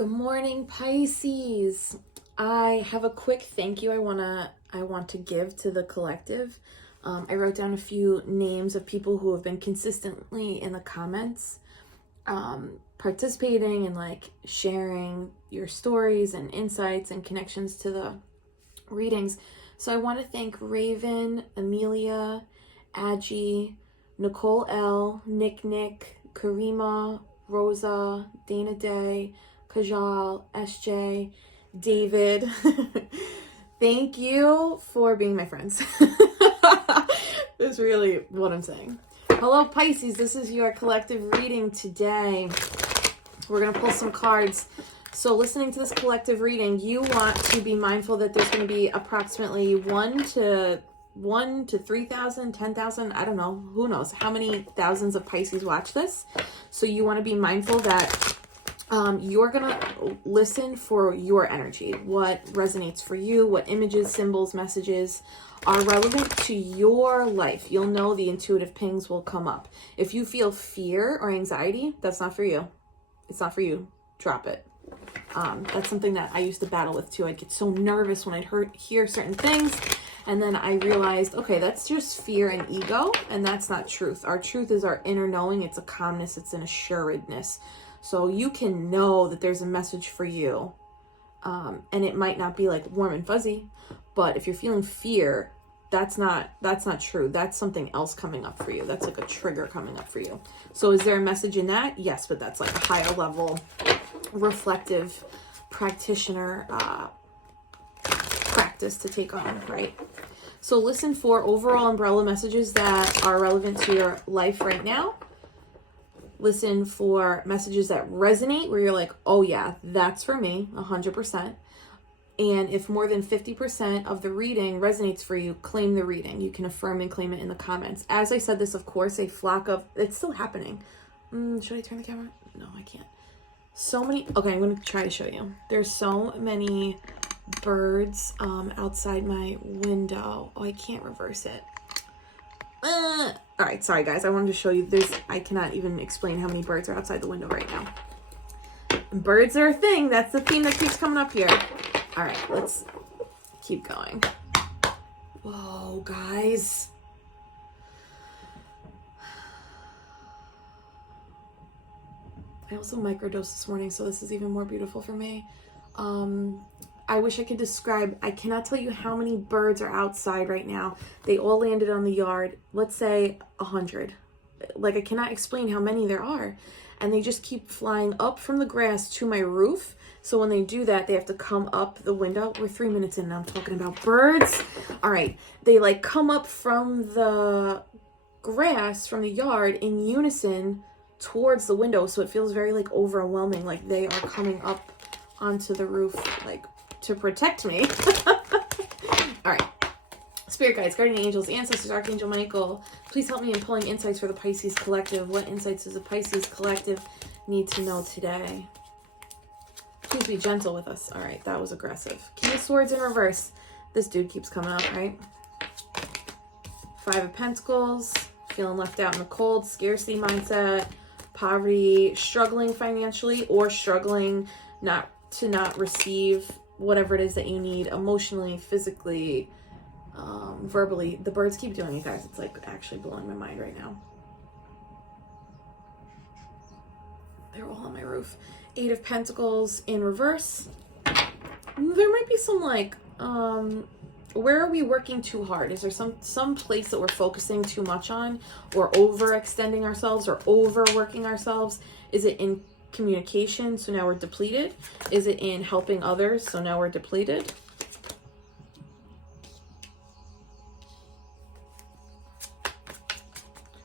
Good morning, Pisces. I have a quick thank you I want to give to the collective. I wrote down a few names of people who have been consistently in the comments, participating and like sharing your stories and insights and connections to the readings. So I want to thank Raven, Amelia, Agi, Nicole L, Nick, Karima, Rosa, Dana Day, Kajal, SJ, David. Thank you for being my friends. That's really what I'm saying. Hello, Pisces. This is your collective reading today. We're going to pull some cards. So listening to this collective reading, you want to be mindful that there's going to be approximately 1 to 3,000, 10,000, I don't know, who knows how many thousands of Pisces watch this. So you want to be mindful that you're going to listen for your energy, what resonates for you, what images, symbols, messages are relevant to your life. You'll know the intuitive pings will come up. If you feel fear or anxiety, that's not for you. It's not for you. Drop it. That's something that I used to battle with too. I'd get so nervous when I'd hear certain things. And then I realized, okay, that's just fear and ego. And that's not truth. Our truth is our inner knowing. It's a calmness. It's an assuredness. So you can know that there's a message for you. And it might not be like warm and fuzzy, but if you're feeling fear, that's not true. That's something else coming up for you. That's like a trigger coming up for you. So is there a message in that? Yes, but that's like a higher level, reflective practitioner practice to take on, right? So listen for overall umbrella messages that are relevant to your life right now. Listen for messages that resonate where you're like, oh yeah, that's for me, 100%. And if more than 50% of the reading resonates for you, claim the reading. You can affirm and claim it in the comments. As I said this, of course, a flock of, it's still happening. Should I turn the camera? No, I can't. So many, okay, I'm going to try to show you. There's so many birds outside my window. Oh, I can't reverse it. All right, sorry guys. I wanted to show you this. I cannot even explain how many birds are outside the window right now. Birds are a thing. That's the theme that keeps coming up here. All right, let's keep going. Whoa, guys. I also microdosed this morning, so this is even more beautiful for me. I wish I could describe, I cannot tell you how many birds are outside right now. They all landed on the yard, let's say 100. Like, I cannot explain how many there are. And they just keep flying up from the grass to my roof. So when they do that, they have to come up the window. We're 3 minutes in and I'm talking about birds. All right. They like come up from the grass, from the yard in unison towards the window. So it feels very like overwhelming. Like they are coming up onto the roof, like to protect me. All right. Spirit guides, guardian angels, ancestors, Archangel Michael, please help me in pulling insights for the Pisces collective. What insights does the Pisces collective need to know today? Please be gentle with us. All right, that was aggressive. King of Swords in reverse. This dude keeps coming up, right? 5 of Pentacles, feeling left out in the cold, scarcity mindset, poverty, struggling financially or struggling not receive whatever it is that you need emotionally, physically, verbally. The birds keep doing it, guys. It's like actually blowing my mind right now. They're all on my roof. 8 of Pentacles in reverse. There might be some like, where are we working too hard? Is there some place that we're focusing too much on, or overextending ourselves or overworking ourselves? Is it in communication? So now we're depleted. Is it in helping others? So now we're depleted.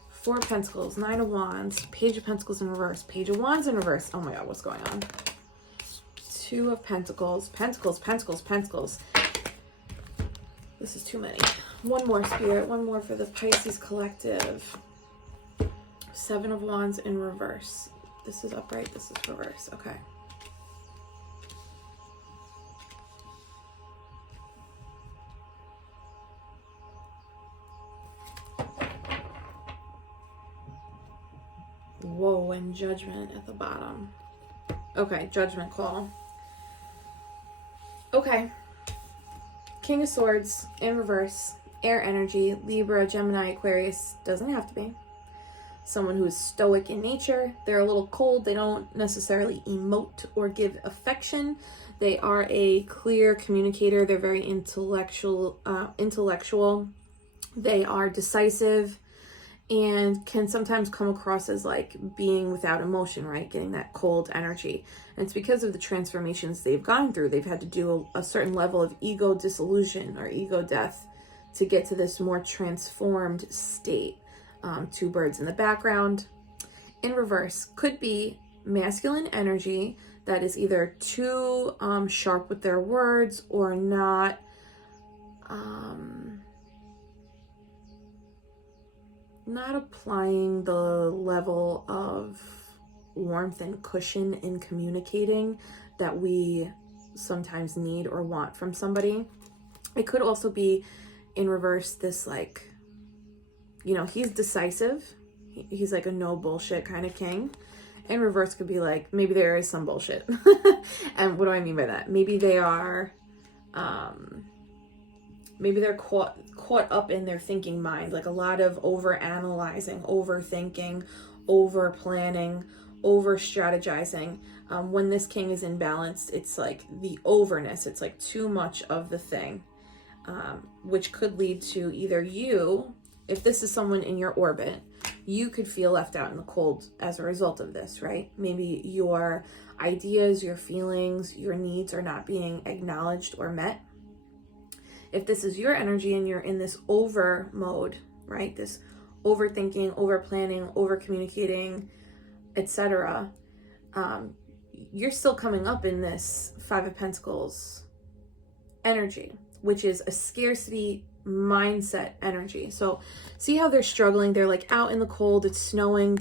Four of Pentacles, 9 of Wands, Page of Pentacles in reverse, Page of Wands in reverse. Oh my God, what's going on? 2 of Pentacles, Pentacles. This is too many. One more, Spirit, one more for the Pisces collective. 7 of Wands in reverse. This is upright, this is reverse. Okay. Whoa, and Judgment at the bottom. Okay, judgment call. Okay. King of Swords in reverse. Air energy. Libra, Gemini, Aquarius. Doesn't have to be. Someone who is stoic in nature. They're a little cold. They don't necessarily emote or give affection. They are a clear communicator. They're very intellectual. They are decisive and can sometimes come across as like being without emotion, right? Getting that cold energy. And it's because of the transformations they've gone through. They've had to do a certain level of ego dissolution or ego death to get to this more transformed state. Two birds in the background. In reverse could be masculine energy that is either too sharp with their words or not applying the level of warmth and cushion in communicating that we sometimes need or want from somebody. It could also be in reverse this like, you know, he's decisive. He's like a no bullshit kind of king. In reverse could be like, maybe there is some bullshit. And what do I mean by that? Maybe they are, maybe they're caught up in their thinking mind, like a lot of over analyzing, overthinking, over planning, over strategizing. When this king is imbalanced, it's like the overness, it's like too much of the thing, which could lead to either you, if this is someone in your orbit, you could feel left out in the cold as a result of this, right? Maybe your ideas, your feelings, your needs are not being acknowledged or met. If this is your energy and you're in this over mode, right? This overthinking, over planning, over communicating, etc. You're still coming up in this Five of Pentacles energy, which is a scarcity mindset energy. So see how they're struggling. They're like out in the cold. It's snowing.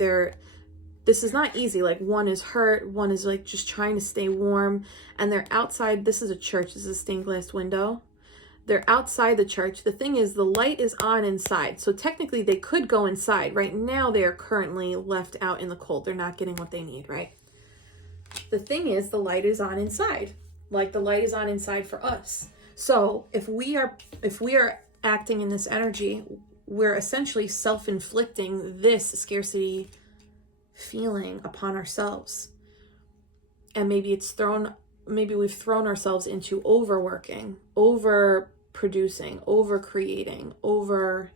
This is not easy. Like one is hurt. One is like just trying to stay warm. And they're outside. This is a church. This is a stained glass window. They're outside the church. The thing is, the light is on inside. So technically they could go inside. Right now they are currently left out in the cold. They're not getting what they need, right? The thing is, the light is on inside. Like the light is on inside for us. So if we are acting in this energy, we're essentially self-inflicting this scarcity feeling upon ourselves. And maybe we've thrown ourselves into overworking, over producing, over creating, over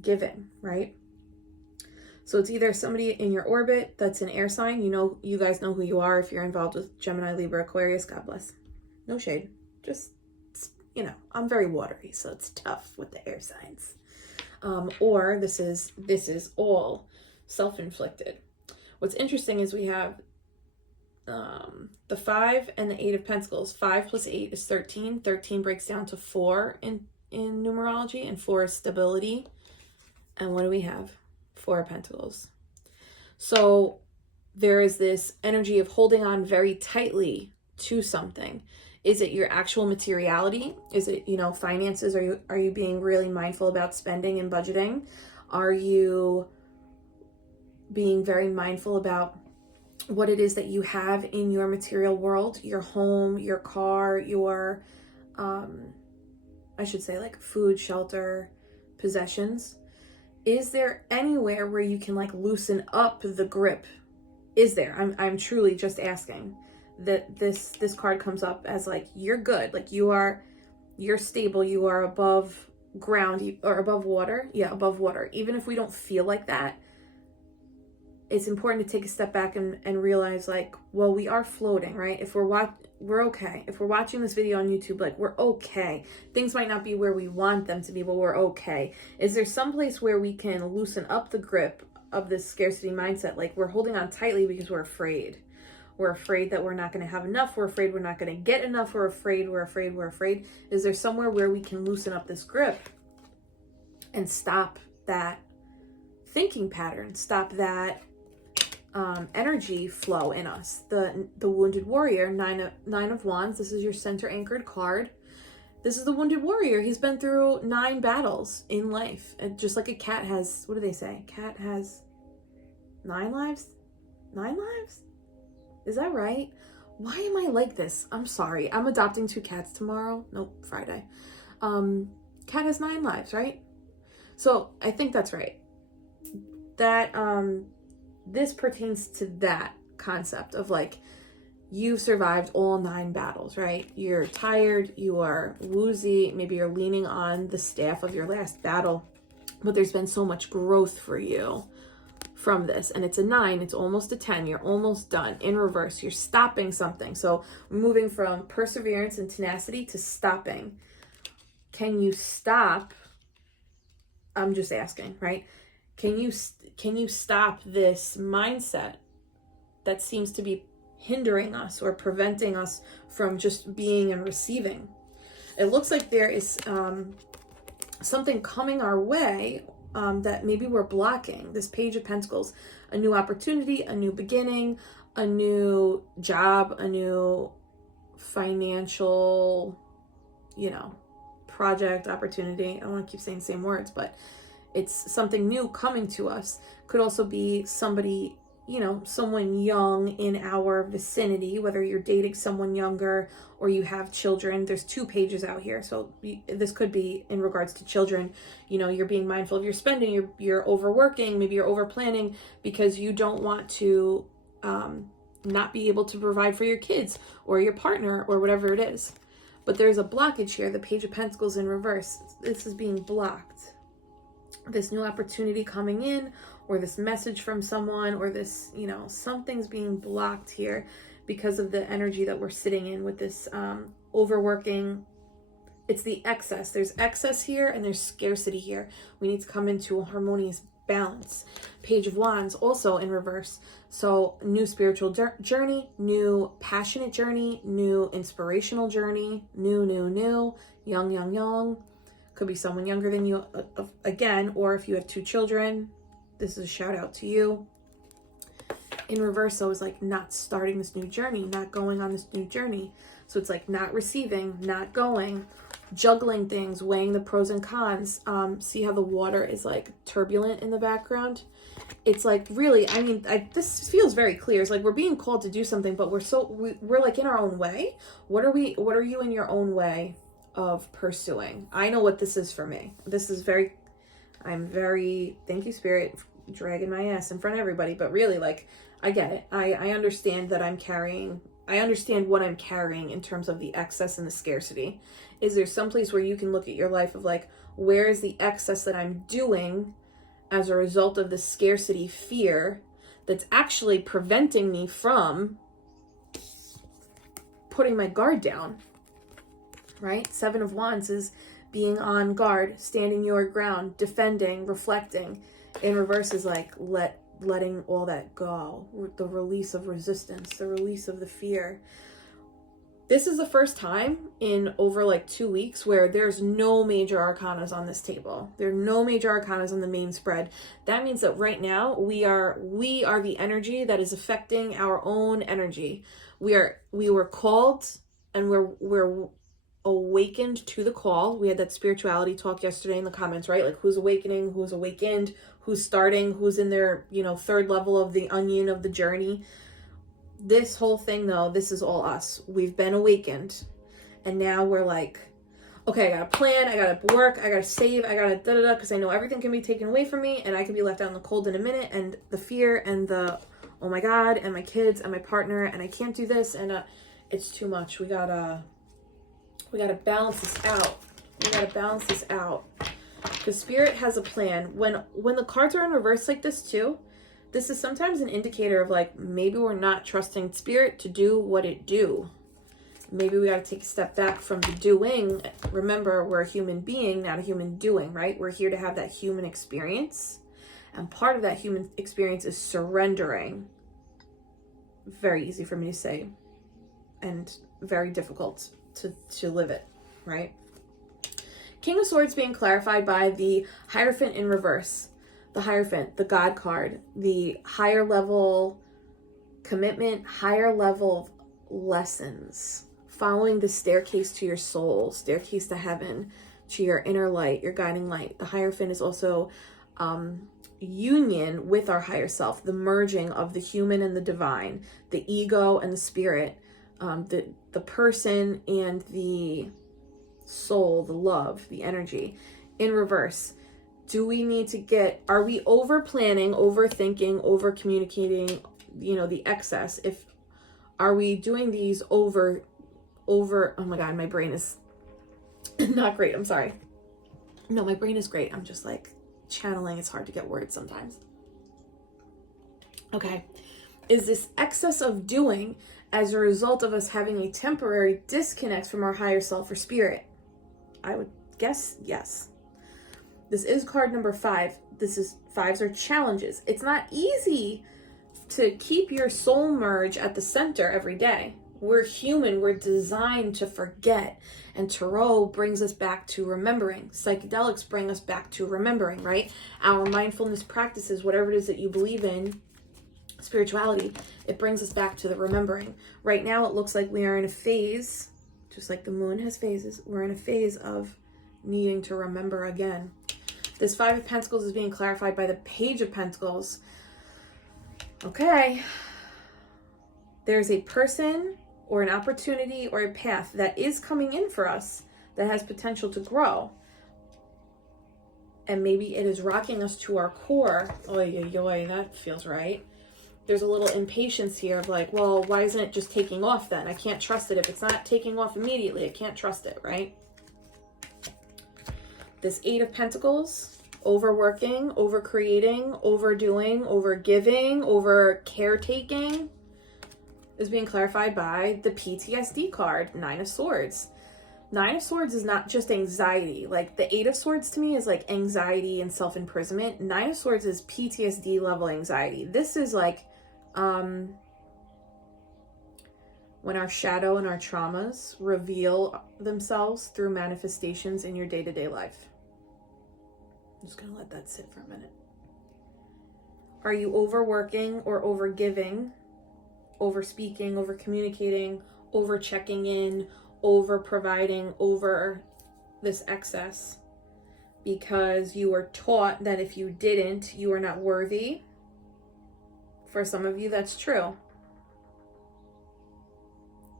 giving, right? So it's either somebody in your orbit that's an air sign. You guys know who you are. If you're involved with Gemini, Libra, Aquarius, God bless. No shade. Just, I'm very watery, so it's tough with the air signs. Or this is all self-inflicted. What's interesting is we have the 5 and the 8 of Pentacles. 5 plus 8 is 13. 13 breaks down to 4 in numerology, and 4 is stability. And what do we have? 4 of Pentacles. So there is this energy of holding on very tightly to something. Is it your actual materiality? Is it, finances? Are you being really mindful about spending and budgeting? Are you being very mindful about what it is that you have in your material world, your home, your car, your, I should say like food, shelter, possessions? Is there anywhere where you can like loosen up the grip? Is there? I'm truly just asking. That this card comes up as like, you're good. Like you're stable. You are above ground or above water. Yeah, above water. Even if we don't feel like that, it's important to take a step back and realize like, well, we are floating, right? If we're okay. If we're watching this video on YouTube, like we're okay. Things might not be where we want them to be, but we're okay. Is there some place where we can loosen up the grip of this scarcity mindset? Like we're holding on tightly because we're afraid. We're afraid that we're not going to have enough. We're afraid we're not going to get enough. We're afraid. Is there somewhere where we can loosen up this grip and stop that thinking pattern? Stop that energy flow in us. The Wounded Warrior, nine of Wands. This is your center anchored card. This is the Wounded Warrior. He's been through 9 battles in life. And just like a cat has, what do they say? Cat has 9 lives? 9 lives? Is that right? Why am I like this? I'm sorry. I'm adopting 2 cats tomorrow. Nope, Friday. Cat has 9 lives, right? So I think that's right. That this pertains to that concept of like, you've survived all 9 battles, right? You're tired, you are woozy, maybe you're leaning on the staff of your last battle, but there's been so much growth for you from this. And it's a 9, it's almost a 10, you're almost done. In reverse, you're stopping something. So moving from perseverance and tenacity to stopping. Can you stop? I'm just asking, right? Can you stop this mindset that seems to be hindering us or preventing us from just being and receiving? It looks like there is something coming our way that maybe we're blocking. This Page of Pentacles, a new opportunity, a new beginning, a new job, a new financial, project, opportunity. I don't want to keep saying the same words, but it's something new coming to us. Could also be somebody, someone young in our vicinity, whether you're dating someone younger or you have children. There's 2 pages out here. So this could be in regards to children. You're being mindful of your spending, you're overworking, maybe you're over planning because you don't want to not be able to provide for your kids or your partner or whatever it is. But there's a blockage here, the Page of Pentacles in reverse. This is being blocked. This new opportunity coming in, or this message from someone, or this, something's being blocked here because of the energy that we're sitting in with this overworking. It's the excess. There's excess here and there's scarcity here. We need to come into a harmonious balance. Page of Wands also in reverse. So new spiritual journey, new passionate journey, new inspirational journey, new, young. Could be someone younger than you again, or if you have 2 children, this is a shout out to you. In reverse, so it's like not starting this new journey, not going on this new journey. So it's like not receiving, not going, juggling things, weighing the pros and cons. See how the water is like turbulent in the background? It's like really, this feels very clear. It's like we're being called to do something, but we're like in our own way. What are you in your own way of pursuing? I know what this is for me. This is thank you, Spirit, dragging my ass in front of everybody, but really, like, I get it. I understand that I understand what I'm carrying in terms of the excess and the scarcity. Is there some place where you can look at your life of like, where is the excess that I'm doing as a result of the scarcity fear that's actually preventing me from putting my guard down, right? 7 of Wands is being on guard, standing your ground, defending, reflecting. In reverse is like letting all that go, the release of resistance, the release of the fear. This is the first time in over like 2 weeks where there's no major arcanas on this table. There are no major arcanas on the main spread. That means that right now we are the energy that is affecting our own energy. We were called and we're awakened to the call. We had that spirituality talk yesterday in the comments, right? Like who's awakening, who's awakened, who's starting, who's in their, 3rd level of the onion of the journey. This whole thing though, this is all us. We've been awakened. And now we're like, okay, I gotta plan, I gotta work, I gotta save, I gotta da-da-da, because I know everything can be taken away from me and I can be left out in the cold in a minute, and the fear and the, oh my God, and my kids and my partner, and I can't do this, and it's too much. We gotta balance this out. Because Spirit has a plan. When the cards are in reverse like this too, this is sometimes an indicator of like, maybe we're not trusting Spirit to do what it do. Maybe we got to take a step back from the doing. Remember, we're a human being, not a human doing, right? We're here to have that human experience. And part of that human experience is surrendering. Very easy for me to say and very difficult to live it, right? King of Swords being clarified by the Hierophant in reverse. The Hierophant, the God card, the higher level commitment, higher level lessons, following the staircase to your soul, staircase to heaven, to your inner light, your guiding light. The Hierophant is also union with our higher self, the merging of the human and the divine, the ego and the spirit, the person and the soul, the love, the energy in reverse. Do we need to are we over planning, overthinking, over communicating, the excess? Are we doing these over, oh my God, my brain is not great. I'm sorry. No, my brain is great. I'm just like channeling. It's hard to get words sometimes. Okay. Is this excess of doing as a result of us having a temporary disconnect from our higher self or spirit? I would guess yes. This is card number 5. Fives are challenges. It's not easy to keep your soul merge at the center every day. We're human. We're designed to forget. And tarot brings us back to remembering. Psychedelics bring us back to remembering, right? Our mindfulness practices, whatever it is that you believe in, spirituality, it brings us back to the remembering. Right now, it looks like we are in a phase, just like the moon has phases, we're in a phase of needing to remember again. This 5 of Pentacles is being clarified by the Page of Pentacles. Okay. There's a person or an opportunity or a path that is coming in for us that has potential to grow. And maybe it is rocking us to our core. Oy, oy, oy, that feels right. There's a little impatience here of like, well, why isn't it just taking off then? I can't trust it. If it's not taking off immediately, I can't trust it, right? This 8 of Pentacles, overworking, overcreating, overdoing, overgiving, over caretaking, is being clarified by the PTSD card, 9 of Swords. 9 of Swords is not just anxiety. Like the 8 of Swords to me is like anxiety and self-imprisonment. 9 of Swords is PTSD level anxiety. This is like when our shadow and our traumas reveal themselves through manifestations in your day-to-day life. I'm just going to let that sit for a minute. Are you overworking or overgiving, over speaking, over communicating, over checking in, over providing, over this excess because you were taught that if you didn't, you are not worthy? For some of you, that's true.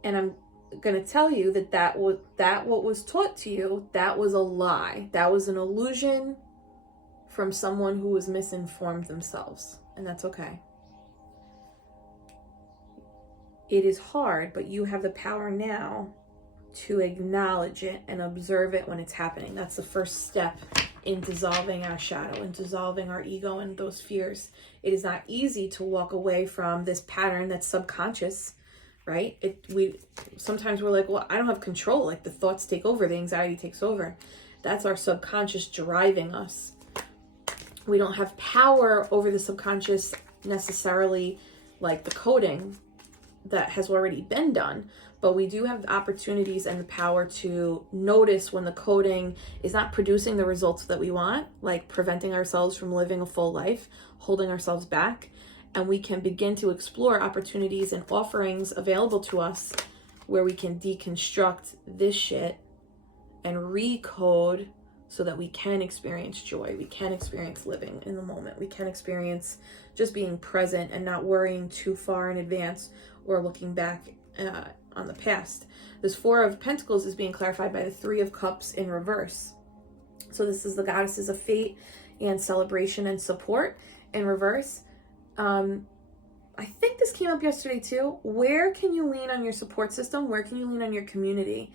And I'm going to tell you that what was taught to you, that was a lie. That was an illusion from someone who was misinformed themselves. And that's okay. It is hard, but you have the power now to acknowledge it and observe it when it's happening. That's the first step in dissolving our shadow and dissolving our ego and those fears. It is not easy to walk away from this pattern that's subconscious, right? Sometimes we're like, well, I don't have control. Like the thoughts take over, the anxiety takes over. That's our subconscious driving us. We don't have power over the subconscious necessarily, like the coding that has already been done, but we do have the opportunities and the power to notice when the coding is not producing the results that we want, like preventing ourselves from living a full life, holding ourselves back, and we can begin to explore opportunities and offerings available to us where we can deconstruct this shit and recode so that we can experience joy, we can experience living in the moment, we can experience just being present and not worrying too far in advance or looking back on the past. This 4 of Pentacles is being clarified by the 3 of Cups in reverse. So this is the goddesses of fate and celebration and support in reverse. I think this came up yesterday too. Where can you lean on your support system? Where can you lean on your community?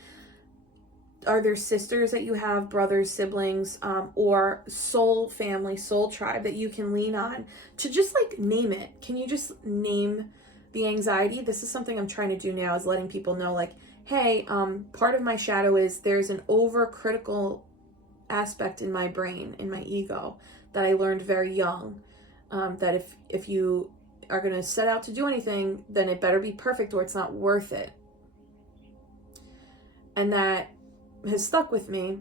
Are there sisters that you have, brothers, siblings, or soul family, soul tribe that you can lean on to just like name it? Can you just name the anxiety? This is something I'm trying to do now, is letting people know like, hey, part of my shadow is there's an overcritical aspect in my brain, in my ego, that I learned very young, that if you are going to set out to do anything, then it better be perfect or it's not worth it. And that has stuck with me,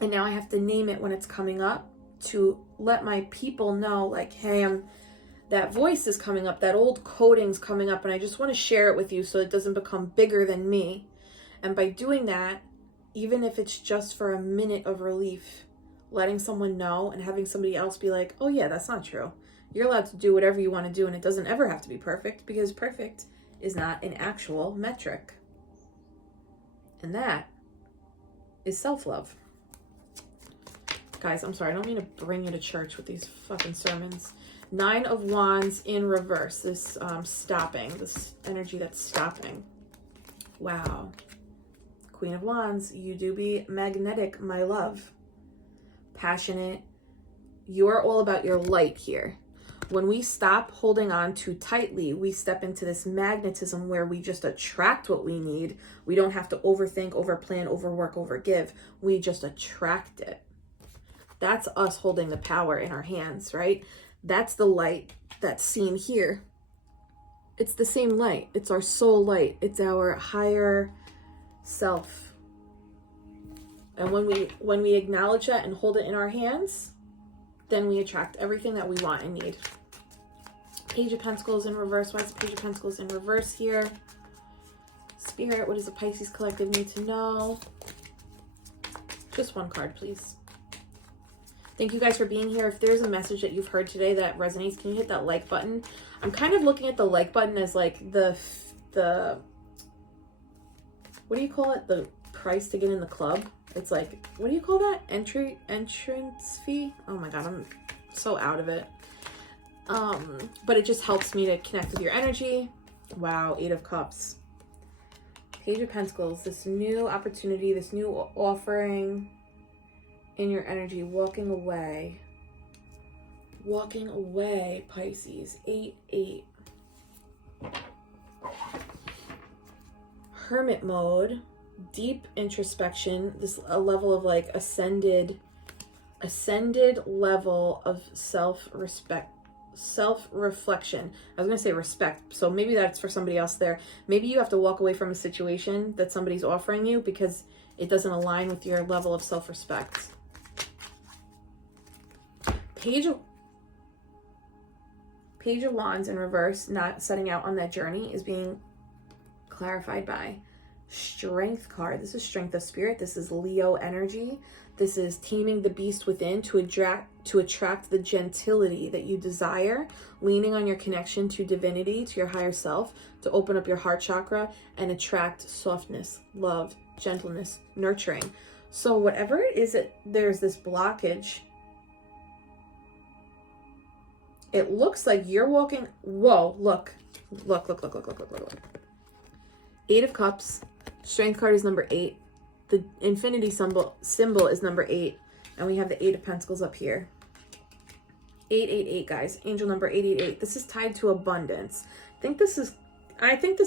and now I have to name it when it's coming up to let my people know like, hey, that voice is coming up, that old coding's coming up, and I just want to share it with you so it doesn't become bigger than me. And by doing that, even if it's just for a minute of relief, letting someone know and having somebody else be like, oh yeah, that's not true. You're allowed to do whatever you want to do, and it doesn't ever have to be perfect, because perfect is not an actual metric. And that is self-love. Guys, I'm sorry, I don't mean to bring you to church with these fucking sermons. 9 of Wands in reverse. This stopping, this energy that's stopping. Wow. Queen of Wands, you do be magnetic, my love. Passionate. You're all about your light here. When we stop holding on too tightly, we step into this magnetism where we just attract what we need. We don't have to overthink, overplan, overwork, overgive. We just attract it. That's us holding the power in our hands, right? That's the light that's seen here. It's the same light. It's our soul light. It's our higher self. And when we acknowledge that and hold it in our hands, then we attract everything that we want and need. Page of Pentacles in reverse. Why is the Page of Pentacles in reverse here? Spirit, what does the Pisces collective need to know? Just one card, please. Thank you guys for being here. If there's a message that you've heard today that resonates, can you hit that like button? I'm kind of looking at the like button as like the what do you call it? The price to get in the club. It's like, what do you call that? Entrance fee? Oh my God, I'm so out of it. But it just helps me to connect with your energy. Wow, 8 of Cups. Page of Pentacles, this new opportunity, this new offering in your energy, walking away. Walking away, Pisces. 8. Hermit mode, deep introspection, a level of like ascended level of self-reflection. I was going to say respect. So maybe that's for somebody else there. Maybe you have to walk away from a situation that somebody's offering you because it doesn't align with your level of self-respect. Page of Wands in reverse, not setting out on that journey, is being clarified by Strength card. This is strength of spirit. This is Leo energy. This is taming the beast within to attract the gentility that you desire, leaning on your connection to divinity, to your higher self, to open up your heart chakra and attract softness, love, gentleness, nurturing. So whatever it is that there's this blockage, it looks like you're walking. Whoa, look. 8 of Cups. Strength card is number 8. The infinity symbol is number 8. And we have the 8 of Pentacles up here. 888, guys. Angel number 888. This is tied to abundance. I think this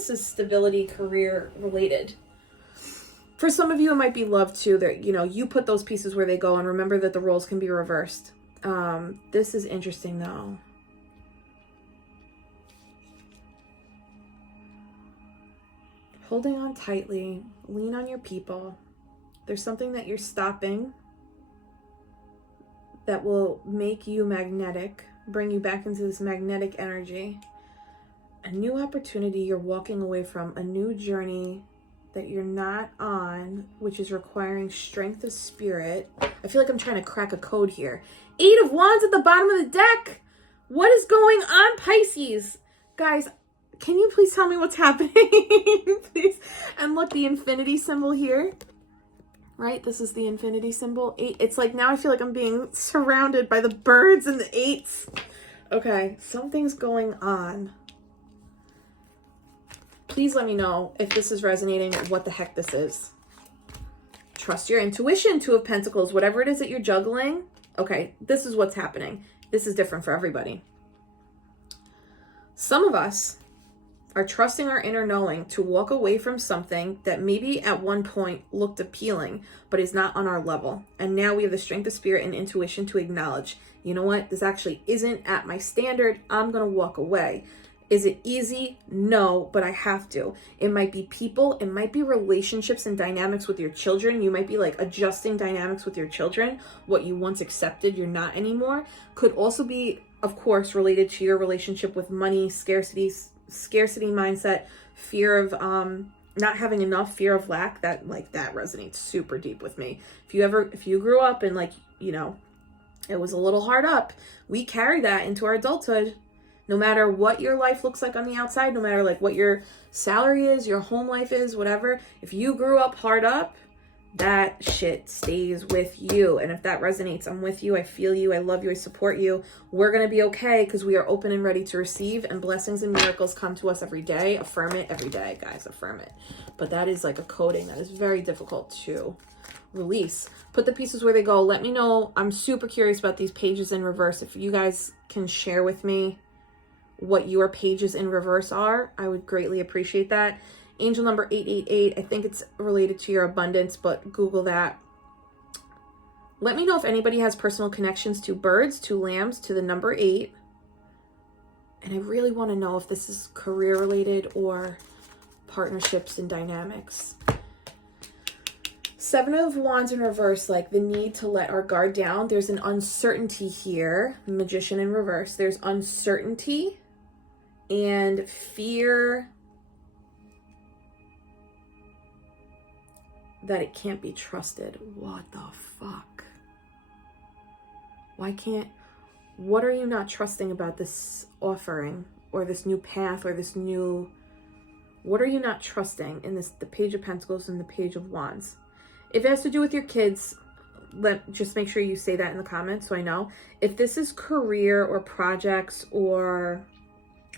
is stability, career related. For some of you, it might be love too. That, you put those pieces where they go, and remember that the roles can be reversed. This is interesting though. Holding on tightly, lean on your people. There's something that you're stopping that will make you magnetic, bring you back into this magnetic energy. A new opportunity you're walking away from, a new journey that you're not on, which is requiring strength of spirit. I feel like I'm trying to crack a code here. 8 of Wands at the bottom of the deck. What is going on, Pisces? Guys, can you please tell me what's happening? Please. And look, the infinity symbol here. Right? This is the infinity symbol. 8. It's like now I feel like I'm being surrounded by the birds and the 8s. Okay, something's going on. Please let me know if this is resonating, what the heck this is. Trust your intuition, 2 of Pentacles. Whatever it is that you're juggling. Okay, this is what's happening. This is different for everybody. Some of us are trusting our inner knowing to walk away from something that maybe at one point looked appealing, but is not on our level. And now we have the strength of spirit and intuition to acknowledge, you know what? This actually isn't at my standard. I'm going to walk away. Is it easy? No, but I have to. It might be people. It might be relationships and dynamics with your children. You might be like adjusting dynamics with your children. What you once accepted, you're not anymore. Could also be, of course, related to your relationship with money, scarcity mindset, fear of not having enough, fear of lack. That resonates super deep with me. If you grew up and you know, it was a little hard up. We carry that into our adulthood. No matter what your life looks like on the outside, no matter like what your salary is, your home life is, whatever, if you grew up hard up, that shit stays with you. And if that resonates, I'm with you. I feel you. I love you. I support you. We're going to be okay because we are open and ready to receive, and blessings and miracles come to us every day. Affirm it every day, guys. Affirm it. But that is like a coding that is very difficult to release. Put the pieces where they go. Let me know. I'm super curious about these pages in reverse. If you guys can share with me what your pages in reverse are, I would greatly appreciate that. Angel number 888, I think it's related to your abundance, but Google that. Let me know if anybody has personal connections to birds, to lambs, to the number 8. And I really want to know if this is career related or partnerships and dynamics. 7 of Wands in reverse, like the need to let our guard down. There's an uncertainty here. Magician in reverse. There's uncertainty and fear that it can't be trusted. What the fuck? What are you not trusting about this offering or this new path or this new, what are you not trusting in this, the Page of Pentacles and the Page of Wands? If it has to do with your kids, just make sure you say that in the comments so I know. If this is career or projects or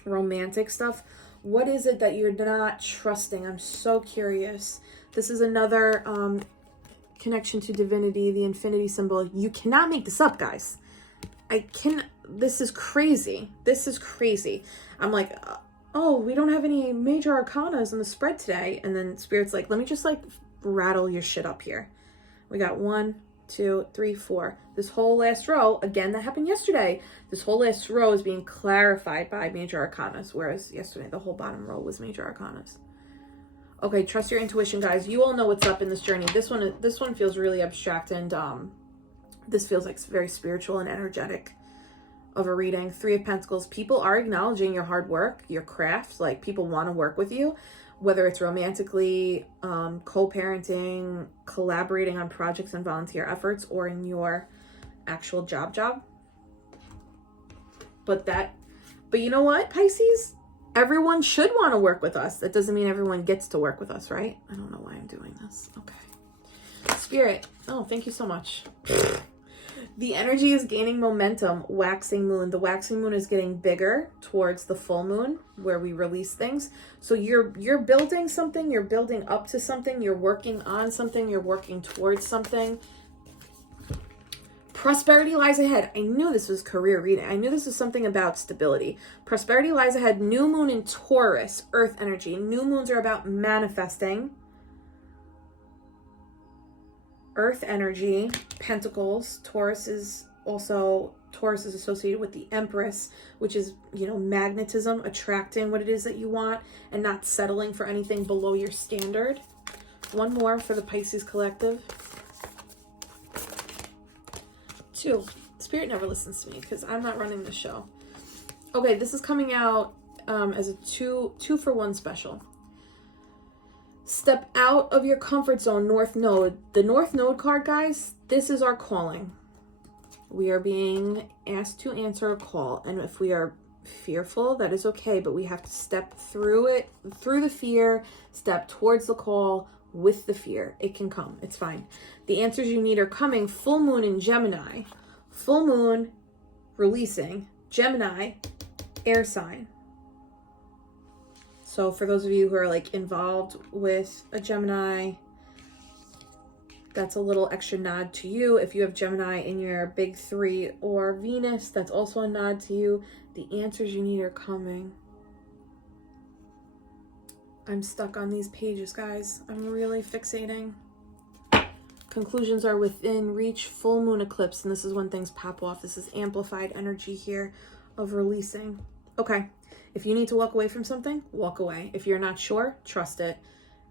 romantic stuff, what is it that you're not trusting? I'm so curious. This is another connection to divinity, the infinity symbol. You cannot make this up, guys. This is crazy. This is crazy. I'm like, oh, we don't have any major arcanas in the spread today. And then Spirit's like, let me just like rattle your shit up here. We got 1, 2, 3, 4. This whole last row, again, that happened yesterday. This whole last row is being clarified by major arcanas, whereas yesterday the whole bottom row was major arcanas. Okay, trust your intuition, guys. You all know what's up in this journey. This one feels really abstract, and this feels like very spiritual and energetic of a reading. 3 of Pentacles. People are acknowledging your hard work, your craft. Like, people want to work with you, whether it's romantically, co-parenting, collaborating on projects and volunteer efforts, or in your actual job. But you know what, Pisces? Everyone should want to work with us. That doesn't mean everyone gets to work with us, right? I don't know why I'm doing this. Okay. Spirit. Oh, thank you so much. The energy is gaining momentum. Waxing moon. The waxing moon is getting bigger towards the full moon where we release things. So you're building something. You're building up to something. You're working on something. You're working towards something. Prosperity lies ahead. I knew this was career reading. I knew this was something about stability. Prosperity lies ahead. New moon in Taurus, earth energy. New moons are about manifesting. Earth energy, Pentacles. Taurus is associated with the Empress, which is, you know, magnetism, attracting what it is that you want and not settling for anything below your standard. One more for the Pisces collective. 2. Spirit never listens to me because I'm not running the show. Okay, this is coming out as a 2-for-1 special. Step out of your comfort zone, North Node. The North Node card, guys, this is our calling. We are being asked to answer a call. And if we are fearful, that is okay, but we have to step through it, through the fear, step towards the call with the fear. It can come. It's fine. The answers you need are coming. Full moon in Gemini. Full moon releasing. Gemini, air sign. So for those of you who are like involved with a Gemini, that's a little extra nod to you. If you have Gemini in your big 3 or Venus, that's also a nod to you. The answers you need are coming. I'm stuck on these pages, guys. I'm really fixating. Conclusions are within reach. Full moon eclipse, and this is when things pop off. This is amplified energy here of releasing. Okay. If you need to walk away from something, walk away. If you're not sure, trust it.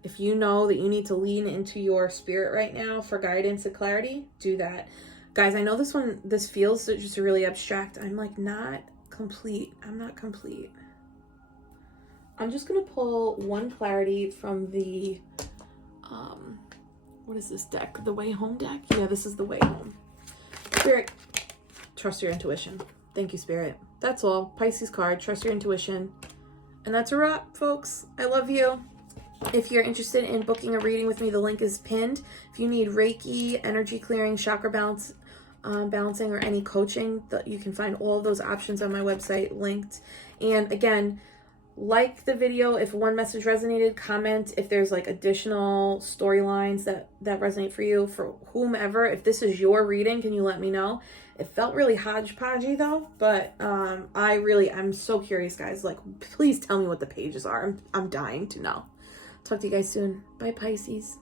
If you know that you need to lean into your spirit right now for guidance and clarity, do that. Guys, I know this feels just really abstract. I'm like not complete. I'm not complete. I'm just going to pull one clarity from the, what is this deck? The Way Home deck? Yeah, this is the Way Home. Spirit, trust your intuition. Thank you, Spirit. That's all. Pisces card, trust your intuition. And that's a wrap, folks. I love you. If you're interested in booking a reading with me, the link is pinned. If you need Reiki, energy clearing, chakra balancing, or any coaching, you can find all of those options on my website linked. And again, like the video if one message resonated, comment if there's like additional storylines that resonate for you, for whomever. If this is your reading, can you let me know? It felt really hodgepodgey though, but I'm so curious, guys. Like, please tell me what the pages are. I'm dying to know. Talk to you guys soon. Bye, Pisces.